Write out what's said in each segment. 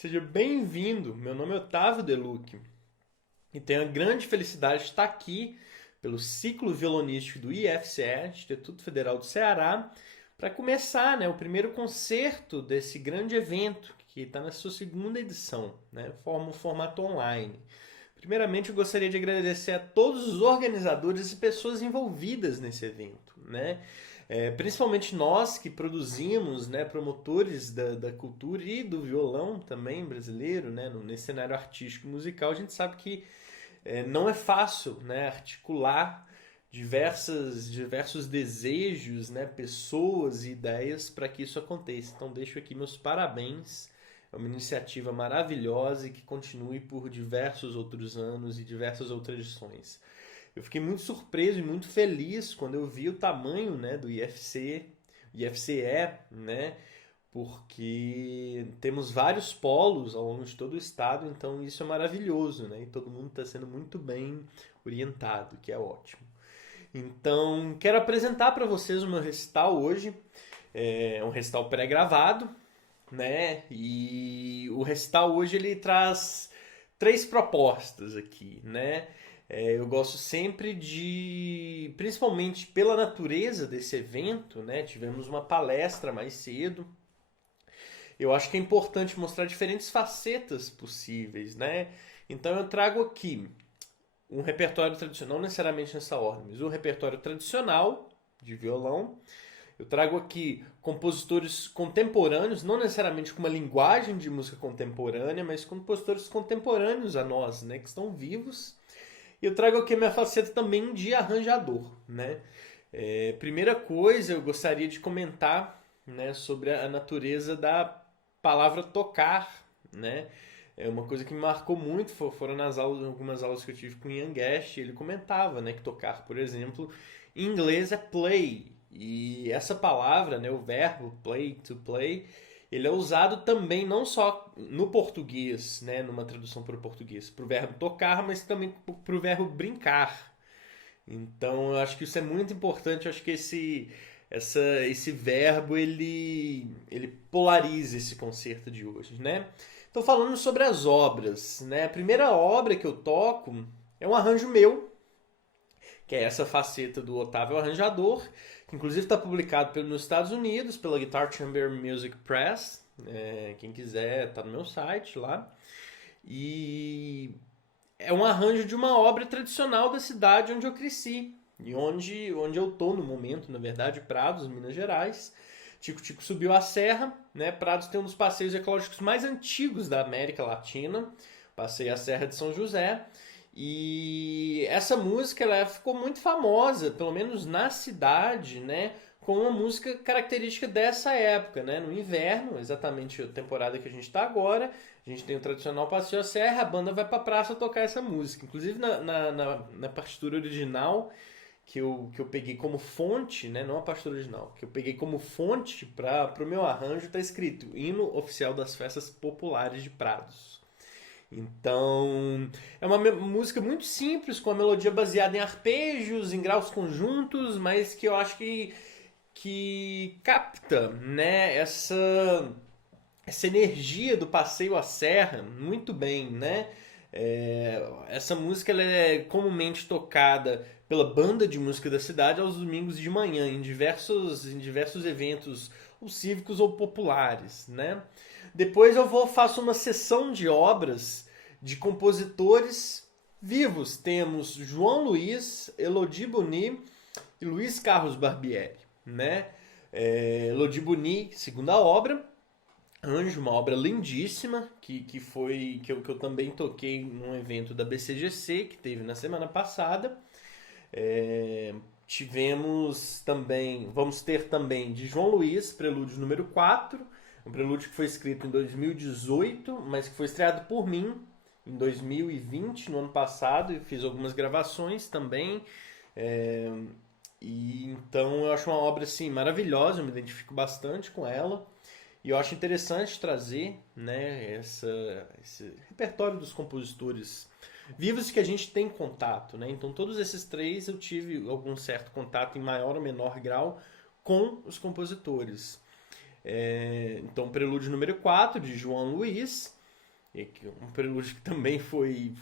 Seja bem-vindo. Meu nome é Otávio Deluque e tenho a grande felicidade de estar aqui pelo ciclo violonístico do IFCE, Instituto Federal do Ceará, para começar, o primeiro concerto desse grande evento que está na sua segunda edição, forma um formato online. Primeiramente, eu gostaria de agradecer a todos os organizadores e pessoas envolvidas nesse evento, principalmente nós que produzimos, promotores da cultura e do violão também brasileiro, nesse cenário artístico e musical, a gente sabe que não é fácil, articular diversos desejos, pessoas e ideias para que isso aconteça. Então deixo aqui meus parabéns. É uma iniciativa maravilhosa e que continue por diversos outros anos e diversas outras edições. Eu fiquei muito surpreso e muito feliz quando eu vi o tamanho, do IFCE, porque temos vários polos ao longo de todo o estado, então isso é maravilhoso, e todo mundo está sendo muito bem orientado, que é ótimo. Então, quero apresentar para vocês o meu recital hoje. É um recital pré-gravado, E o recital hoje ele traz três propostas aqui, eu gosto sempre de, principalmente pela natureza desse evento, tivemos uma palestra mais cedo. Eu acho que é importante mostrar diferentes facetas possíveis, Então eu trago aqui um repertório tradicional, não necessariamente nessa ordem, mas um repertório tradicional de violão. Eu trago aqui compositores contemporâneos, não necessariamente com uma linguagem de música contemporânea, mas compositores contemporâneos a nós, que estão vivos. E eu trago aqui a minha faceta também de arranjador, primeira coisa, eu gostaria de comentar, sobre a natureza da palavra tocar, É uma coisa que me marcou muito, foram nas aulas, algumas aulas que eu tive com o Ian Guest, ele comentava, que tocar, por exemplo, em inglês é play, e essa palavra, o verbo play, to play, ele é usado também não só no português, numa tradução para o português, para o verbo tocar, mas também para o verbo brincar. Então, eu acho que isso é muito importante. Eu acho que esse verbo ele polariza esse concerto de hoje, Então, falando sobre as obras, A primeira obra que eu toco é um arranjo meu, que é essa faceta do Otávio Arranjador, que inclusive está publicado nos Estados Unidos pela Guitar Chamber Music Press. Quem quiser, tá no meu site lá. E é um arranjo de uma obra tradicional da cidade onde eu cresci. E onde eu tô no momento, na verdade, Prados, Minas Gerais. Tico Tico subiu a serra, Prados tem um dos passeios ecológicos mais antigos da América Latina. Passei a Serra de São José. E essa música ela ficou muito famosa, pelo menos na cidade, com uma música característica dessa época, no inverno, exatamente a temporada que a gente está agora. A gente tem o tradicional Passeio à Serra, a banda vai pra praça tocar essa música. Inclusive na partitura original, que eu peguei como fonte, não a partitura original, que eu peguei como fonte para o meu arranjo, está escrito Hino Oficial das Festas Populares de Prados. Então, é uma música muito simples, com uma melodia baseada em arpejos, em graus conjuntos, mas que eu acho que capta, essa energia do passeio à serra muito bem, essa música ela é comumente tocada pela banda de música da cidade aos domingos de manhã, em diversos eventos, ou cívicos ou populares, Depois faço uma sessão de obras de compositores vivos. Temos João Luiz, Elodie Boni e Luiz Carlos Barbieri, Elodie Boni, segunda obra, Anjo, uma obra lindíssima que eu também toquei num evento da BCGC que teve na semana passada. Vamos ter também de João Luiz, Prelúdio número 4, um prelúdio que foi escrito em 2018, mas que foi estreado por mim em 2020, no ano passado, e fiz algumas gravações também. E então eu acho uma obra assim maravilhosa, eu me identifico bastante com ela. E eu acho interessante trazer, esse repertório dos compositores vivos que a gente tem contato, Então todos esses três eu tive algum certo contato em maior ou menor grau com os compositores. Então Prelúdio número 4 de João Luiz, Um prelúdio que também foi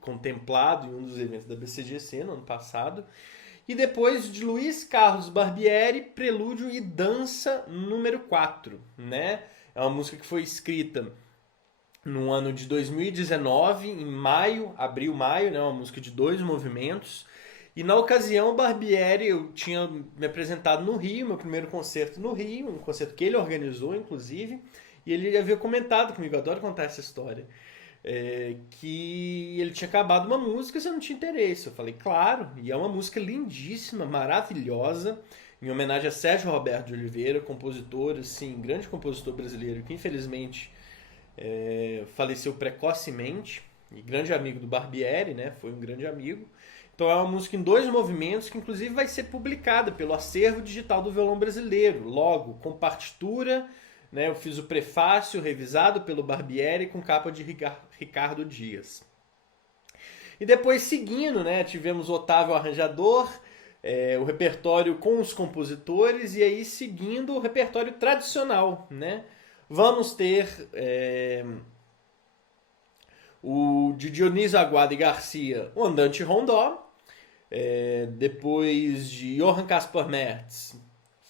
contemplado em um dos eventos da BCGC no ano passado. E depois de Luiz Carlos Barbieri, Prelúdio e Dança número 4, né? É uma música que foi escrita no ano de 2019, em maio, abril, maio, né? Uma música de 2 movimentos. E na ocasião, o Barbieri, eu tinha me apresentado no Rio, meu primeiro concerto no Rio, um concerto que ele organizou, inclusive, e ele havia comentado comigo, eu adoro contar essa história, que ele tinha acabado uma música e você não tinha interesse. Eu falei, claro, e é uma música lindíssima, maravilhosa, em homenagem a Sérgio Roberto de Oliveira, compositor, assim, grande compositor brasileiro, que infelizmente faleceu precocemente, e grande amigo do Barbieri, né? Foi um grande amigo. Então é uma música em 2 movimentos que inclusive vai ser publicada pelo Acervo Digital do Violão Brasileiro, logo com partitura, né? Eu fiz o prefácio revisado pelo Barbieri com capa de Ricardo Dias. E depois seguindo, né? Tivemos o Otávio Arranjador, o repertório com os compositores e aí seguindo o repertório tradicional, né? Vamos ter o de Dionísio Aguado e Garcia, o Andante Rondó, depois de Johann Caspar Mertz,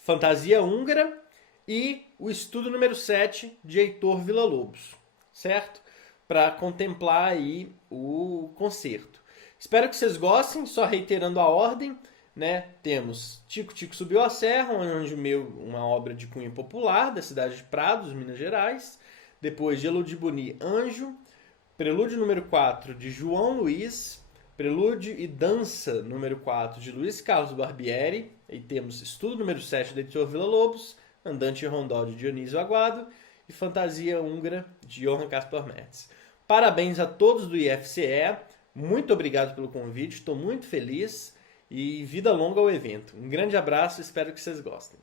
Fantasia Húngara e o estudo número 7 de Heitor Villa-Lobos, certo? Para contemplar aí o concerto. Espero que vocês gostem, só reiterando a ordem, né? Temos Tico Tico Subiu a Serra, um anjo meu, uma obra de cunho popular da cidade de Prados, Minas Gerais. Depois de Elodie Boni, Anjo. Prelúdio número 4 de João Luiz. Prelúdio e Dança número 4 de Luiz Carlos Barbieri. E temos Estudo número 7 de Heitor Villa-Lobos. Andante Rondó de Dionísio Aguado. E Fantasia Húngara de Johann Caspar Metz. Parabéns a todos do IFCE. Muito obrigado pelo convite. Estou muito feliz. E vida longa ao evento. Um grande abraço, espero que vocês gostem.